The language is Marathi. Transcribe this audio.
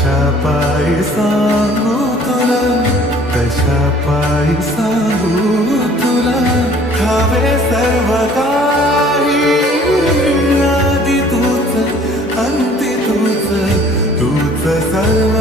कशा पायी सांगू तुला, कशा पायी सांगू तुला, हवे सर्व काही, आधी तूच अंती तूच, तूच सर्व